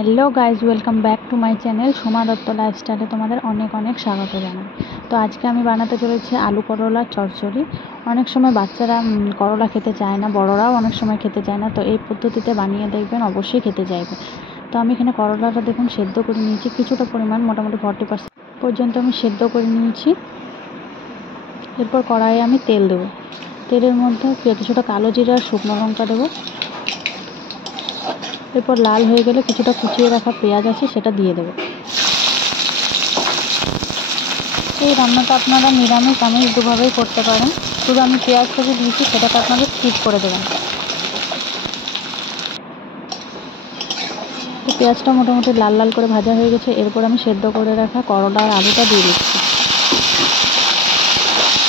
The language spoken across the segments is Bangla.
Hello guys, welcome back to my channel Soma Dutta লাইফস্টাইলে তোমাদের অনেক অনেক স্বাগত জানাই। তো আজকে আমি বানাতে চলেছি আলু করলার চচ্চড়ি। অনেক সময় বাচ্চারা করলা খেতে চায় না, বড়রাও অনেক সময় খেতে চায় না। তো এই পদ্ধতিতে বানিয়ে দেখবেন, অবশ্যই খেতে চাইবে। তো আমি এখানে করলাটা দেখুন সেদ্ধ করে নিয়েছি, কিছুটা পরিমাণ মোটামুটি 40% পর্যন্ত আমি সেদ্ধ করে নিয়েছি। এরপর কড়াইয়ে আমি তেল দেবো। তেলের মধ্যে কিছুটা কালো জিরা আর শুকনো লঙ্কা দেবো। এরপর লাল হয়ে গেলে কিছুটা কুচিয়ে রাখা পেঁয়াজ আছে সেটা দিয়ে দেবো। এই রান্নাটা আপনারা নিরামিষ আমিষ দুভাবেই করতে পারেন, শুধু আমি পেঁয়াজটা যে দিয়েছি সেটাকে আপনারা স্কিপ করে দেবেন। তো পেঁয়াজটা মোটামুটি লাল লাল করে ভাজা হয়ে গেছে। এরপর আমি সেদ্ধ করে রাখা করলা আর আলুটা দিয়ে দিচ্ছি।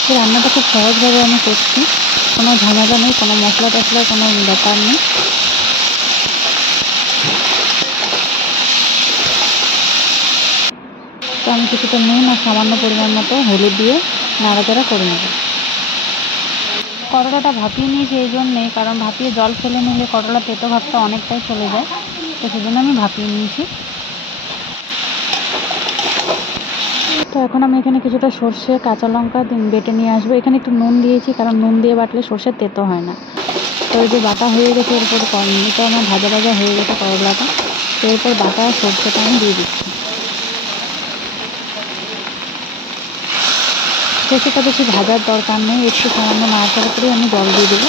এই রান্নাটা খুব সহজভাবে আমি করছি, কোনো ঝামেলা নেই, কোনো মশলা টশলার কোনো ব্যাপার নেই। তো আমি কিছুটা নুন আর সামান্য পরিমাণ মতো হলুদ দিয়ে নাড়াচাড়া করে নেব। করলাটা ভাপিয়ে নিয়েছি এই জন্যে, কারণ ভাপিয়ে জল ফেলে নিলে করলা তেতো ভাবটা অনেকটাই চলে যায়, তো সেজন্য আমি ভাপিয়ে নিয়েছি। তো এখন আমি এখানে কিছুটা সর্ষে কাঁচা লঙ্কা বেটে নিয়ে আসবো। এখানে একটু নুন দিয়েছি, কারণ নুন দিয়ে বাটলে সর্ষের তেতো হয় না। তো এই যে বাটা হয়ে গেছে, এরপর এটা আমার ভাজা ভাজা হয়ে গেছে করলাটা। তো এরপর বাটা সর্ষেটা আমি দিয়ে দিচ্ছি। সর্ষেটা বেশি ভাজার দরকার নেই, একটু সামান্য নাড়াচাড়া করে আমি জল দিয়ে দেবো।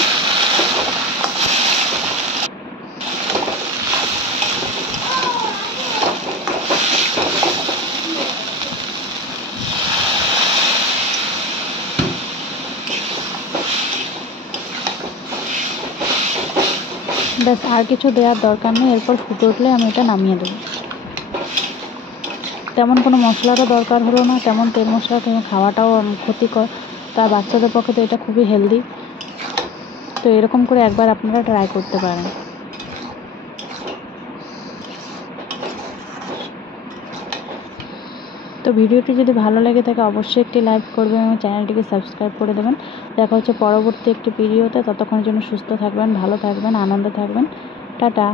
ব্যাস, আর কিছু দেওয়ার দরকার নেই। এরপর ফুটে উঠলে আমি এটা নামিয়ে দেবো। তেমন কোনো মশলারও দরকার হলো না, তেমন তেল মশলা খাওয়াটাও ক্ষতিকর, তা বাচ্চাদের পক্ষে তো এটা খুবই হেলদি। তো এরকম করে একবার আপনারা ট্রাই করতে পারেন। তো ভিডিওটি যদি ভালো লেগে থাকে অবশ্যই একটি লাইক করবেন এবং চ্যানেলটিকে সাবস্ক্রাইব করে দেবেন। দেখা হচ্ছে পরবর্তী একটি ভিডিওতে। ততক্ষণের জন্য সুস্থ থাকবেন, ভালো থাকবেন, আনন্দে থাকবেন। টাটা।